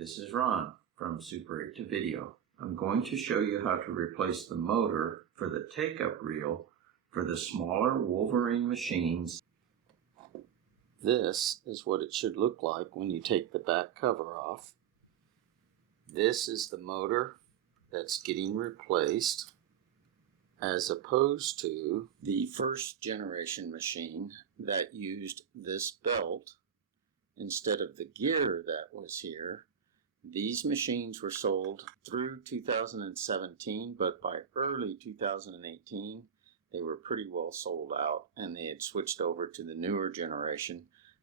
This is Ron from Super 8 to Video. I'm going to show you how to replace the motor for the take-up reel for the smaller Wolverine machines. This is what it should look like when you take the back cover off. This is the motor that's getting replaced, as opposed to the first generation machine that used this belt instead of the gear that was here. These machines were sold through 2017, but by early 2018 they were pretty well sold out, and they had switched over to the newer generation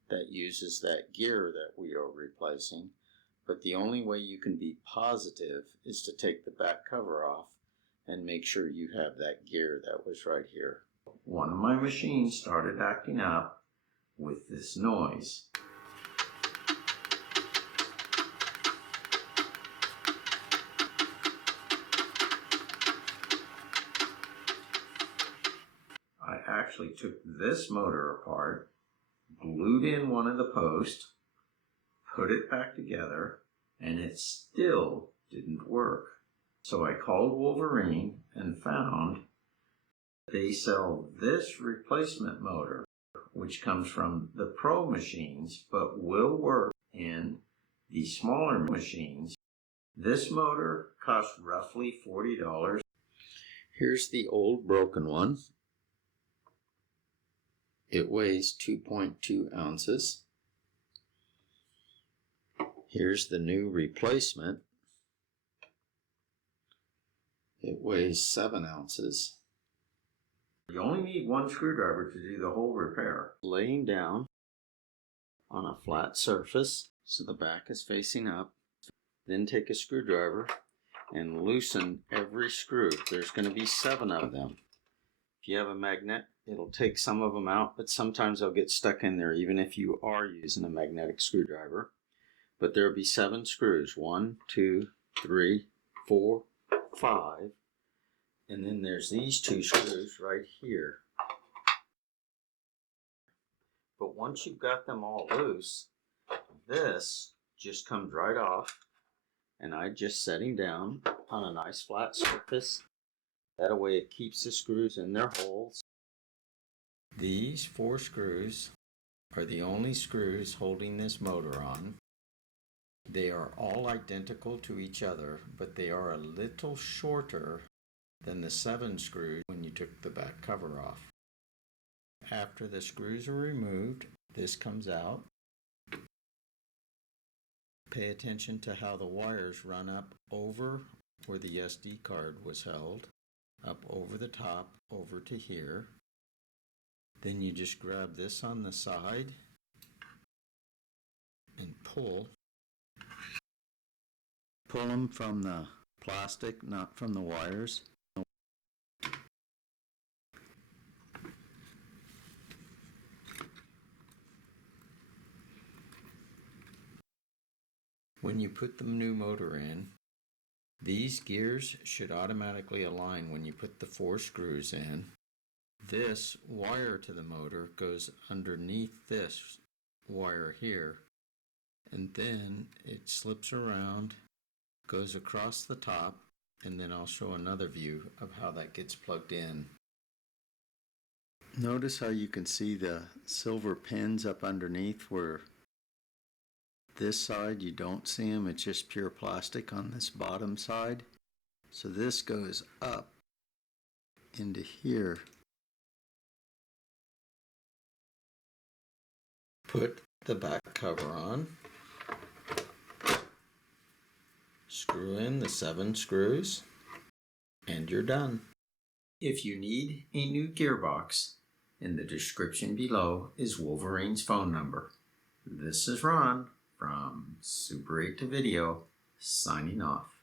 that uses that gear that we are replacing. But the only way you can be positive is to take the back cover off and make sure you have that gear that was right here. One of my machines started acting up with this noise. I actually took this motor apart, glued in one of the posts, put it back together, and it still didn't work. So I called Wolverine and found they sell this replacement motor, which comes from the Pro machines, but will work in the smaller machines. This motor costs roughly $40. Here's the old broken one. It weighs 2.2 ounces. Here's the new replacement. It weighs 7 ounces. You only need one screwdriver to do the whole repair. Laying down on a flat surface so the back is facing up. Then take a screwdriver and loosen every screw. There's going to be 7 of them. If you have a magnet, it'll take some of them out, but sometimes they'll get stuck in there even if you are using a magnetic screwdriver. But there'll be 7 screws. 1, 2, 3, 4, 5. And then there's these 2 screws right here. But once you've got them all loose, this just comes right off. And I just set him down on a nice flat surface. That way it keeps the screws in their holes. These 4 screws are the only screws holding this motor on. They are all identical to each other, but they are a little shorter than the 7 screws when you took the back cover off. After the screws are removed, this comes out. Pay attention to how the wires run up over where the SD card was held, up over the top, over to here. Then you just grab this on the side and pull. Pull them from the plastic, not from the wires. When you put the new motor in, these gears should automatically align when you put the 4 screws in. This wire to the motor goes underneath this wire here, and then it slips around, goes across the top, and then I'll show another view of how that gets plugged in. Notice how you can see the silver pins up underneath, where this side you don't see them, it's just pure plastic on this bottom side. So this goes up into here. Put the back cover on. Screw in the 7 screws, and you're done. If you need a new gearbox, in the description below is Wolverine's phone number. This is Ron from Super 8 to Video, signing off.